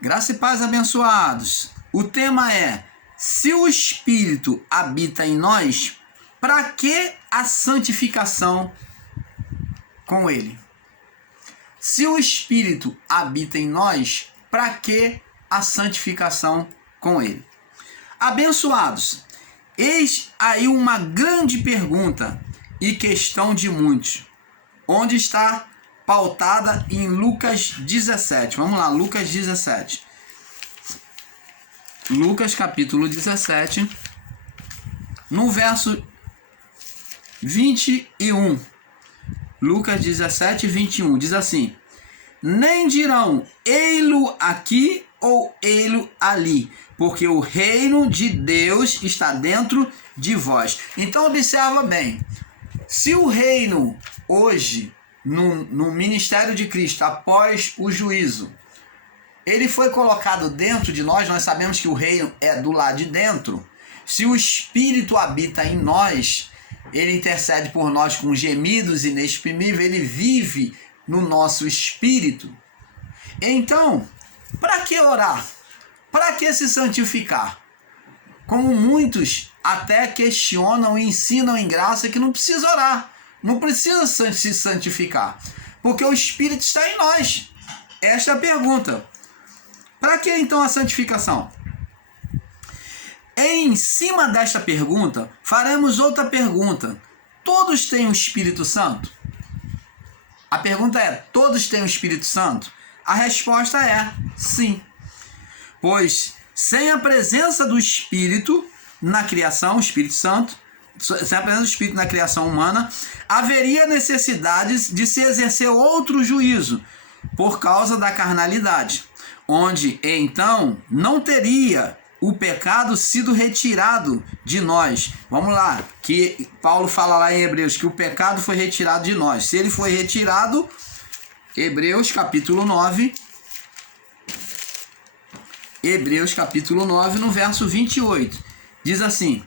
Graça e paz, abençoados. O tema é: se o Espírito habita em nós, para que a santificação com ele? Se o Espírito habita em nós, para que a santificação com ele? Abençoados, eis aí uma grande pergunta e questão de muitos, onde está pautada em Lucas 17. Vamos lá, Lucas 17. Lucas capítulo 17, no verso 21. Lucas 17, 21, diz assim: nem dirão, ei-lo aqui ou ei-lo ali, porque o reino de Deus está dentro de vós. Então observa bem, se o reino hoje, no ministério de Cristo, após o juízo, ele foi colocado dentro de nós, nós sabemos que o reino é do lado de dentro. Se o Espírito habita em nós, ele intercede por nós com gemidos inexprimíveis, ele vive no nosso espírito. Então, para que orar? Para que se santificar? Como muitos até questionam e ensinam em graça que não precisa orar, não precisa se santificar, porque o Espírito está em nós. Esta é a pergunta. Para que então a santificação? Em cima desta pergunta, faremos outra pergunta. Todos têm o Espírito Santo? A pergunta é: todos têm o Espírito Santo? A resposta é sim. Pois sem a presença do Espírito na criação, o Espírito Santo, sem a presença do Espírito na criação humana, haveria necessidade de se exercer outro juízo por causa da carnalidade, onde então não teria o pecado sido retirado de nós. Vamos lá, que Paulo fala lá em Hebreus que o pecado foi retirado de nós. Se ele foi retirado, Hebreus capítulo 9, no verso 28, diz assim: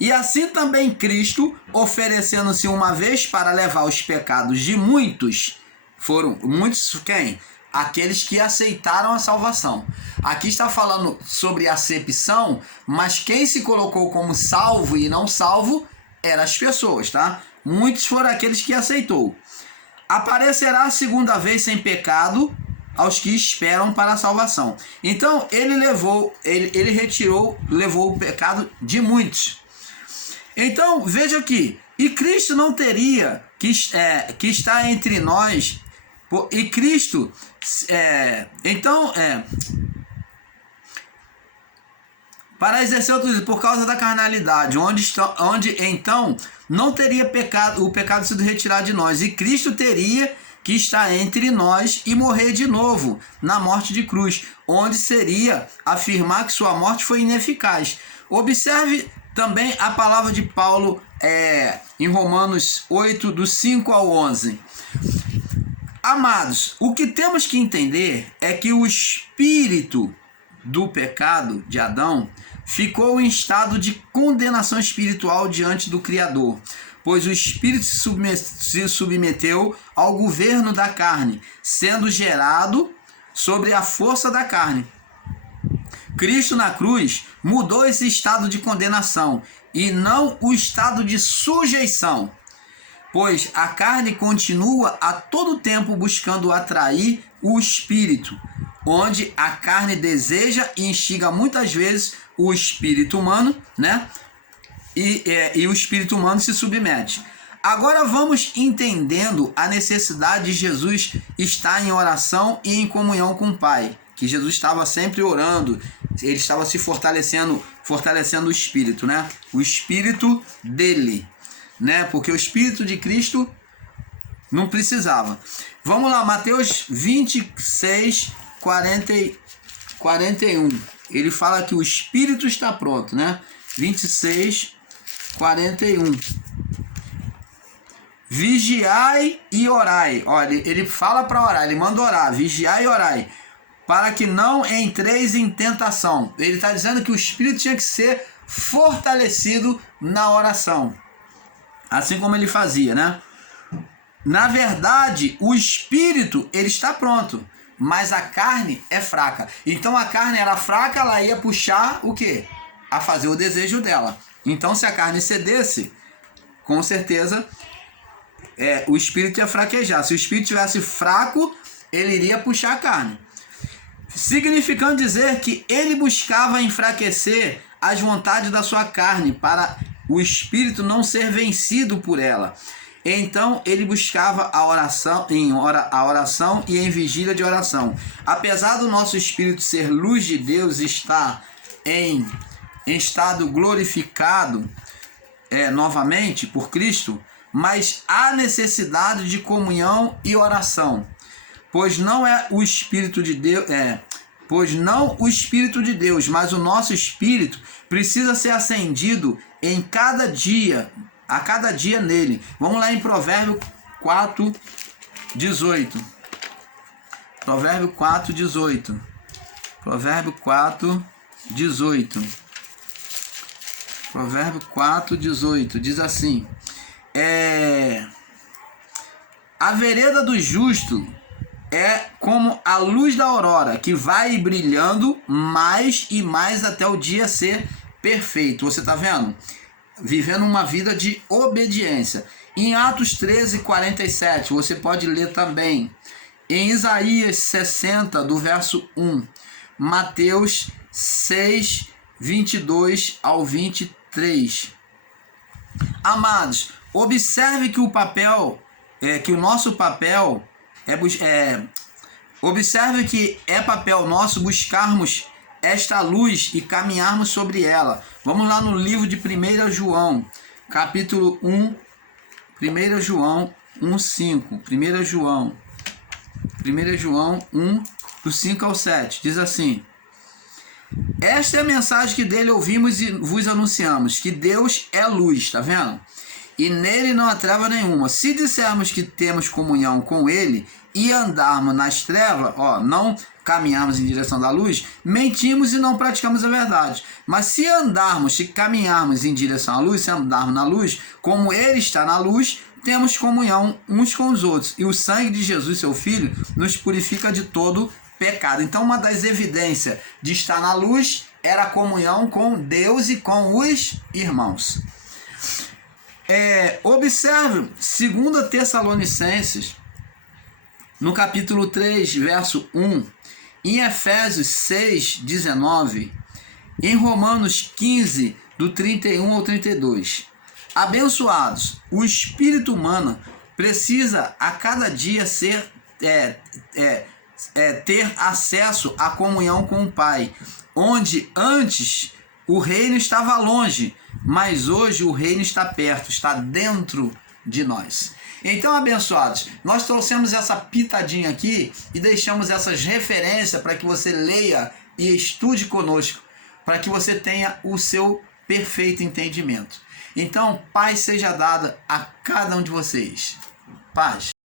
e assim também Cristo, oferecendo-se uma vez para levar os pecados de muitos, foram muitos quem? Aqueles que aceitaram a salvação. Aqui está falando sobre acepção, mas quem se colocou como salvo e não salvo eram as pessoas, tá? Muitos foram aqueles que aceitou. Aparecerá a segunda vez sem pecado aos que esperam para a salvação. Então ele levou o pecado de muitos. Então veja aqui, e Cristo não teria que estar entre nós, e Cristo para exercer outro juízo por causa da carnalidade, onde então não teria o pecado sido retirado de nós, e Cristo teria que estar entre nós e morrer de novo na morte de cruz, onde seria afirmar que sua morte foi ineficaz. Observe também a palavra de Paulo em Romanos 8, do 5 ao 11. Amados, o que temos que entender é que o espírito do pecado de Adão ficou em estado de condenação espiritual diante do Criador, pois o espírito se submeteu ao governo da carne, sendo gerado sobre a força da carne. Cristo na cruz mudou esse estado de condenação e não o estado de sujeição, pois a carne continua a todo tempo buscando atrair o espírito, onde a carne deseja e instiga muitas vezes o espírito humano, né? E o espírito humano se submete. Agora vamos entendendo a necessidade de Jesus estar em oração e em comunhão com o Pai, que Jesus estava sempre orando, ele estava se fortalecendo o espírito, né? O espírito dele, né? Porque o espírito de Cristo não precisava. Vamos lá, Mateus 26, 41. Ele fala que o espírito está pronto, né? 26, 41. Vigiai e orai. Olha, ele fala para orar, ele manda orar. Vigiai e orai, para que não entreis em tentação. Ele está dizendo que o espírito tinha que ser fortalecido na oração, assim como ele fazia, né? Na verdade, o espírito, ele está pronto. mas a carne é fraca. Então a carne era fraca, ela ia puxar o quê? A fazer o desejo dela. Então se a carne cedesse, com certeza o espírito ia fraquejar. Se o espírito estivesse fraco, ele iria puxar a carne. Significando dizer que ele buscava enfraquecer as vontades da sua carne para o espírito não ser vencido por ela. Então ele buscava a oração e em vigília de oração. Apesar do nosso espírito ser luz de Deus, estar em estado glorificado novamente por Cristo, mas há necessidade de comunhão e oração, pois não o Espírito de Deus, mas o nosso espírito precisa ser acendido a cada dia nele. Vamos lá em Provérbio 4:18. Provérbio 4:18. Provérbio 4:18. Provérbio 4:18 diz assim: a vereda do justo é como a luz da aurora, que vai brilhando mais e mais até o dia ser perfeito. Você está vendo? Vivendo uma vida de obediência. Em Atos 13:47, você pode ler também. Em Isaías 60, do verso 1. Mateus 6:22 ao 23. Amados, observe que observe que é papel nosso buscarmos esta luz e caminharmos sobre ela. Vamos lá no livro de 1 João, capítulo 1, 1 João 1:5. 1 João 1, do 5 ao 7. Diz assim: esta é a mensagem que dele ouvimos e vos anunciamos, que Deus é luz, tá vendo? E nele não há treva nenhuma. Se dissermos que temos comunhão com ele e andarmos nas trevas, não caminharmos em direção da luz, mentimos e não praticamos a verdade. Mas se caminharmos em direção à luz, se andarmos na luz, como ele está na luz, temos comunhão uns com os outros. E o sangue de Jesus, seu Filho, nos purifica de todo pecado. Então, uma das evidências de estar na luz era a comunhão com Deus e com os irmãos. Observe 2 Tessalonicenses, no capítulo 3, verso 1, em Efésios 6:19, em Romanos 15, do 31 ao 32. Abençoados, o espírito humano precisa a cada dia ter acesso à comunhão com o Pai, onde antes o reino estava longe, mas hoje o reino está perto, está dentro de nós. Então, abençoados, nós trouxemos essa pitadinha aqui e deixamos essas referências para que você leia e estude conosco, para que você tenha o seu perfeito entendimento. Então, paz seja dada a cada um de vocês. Paz.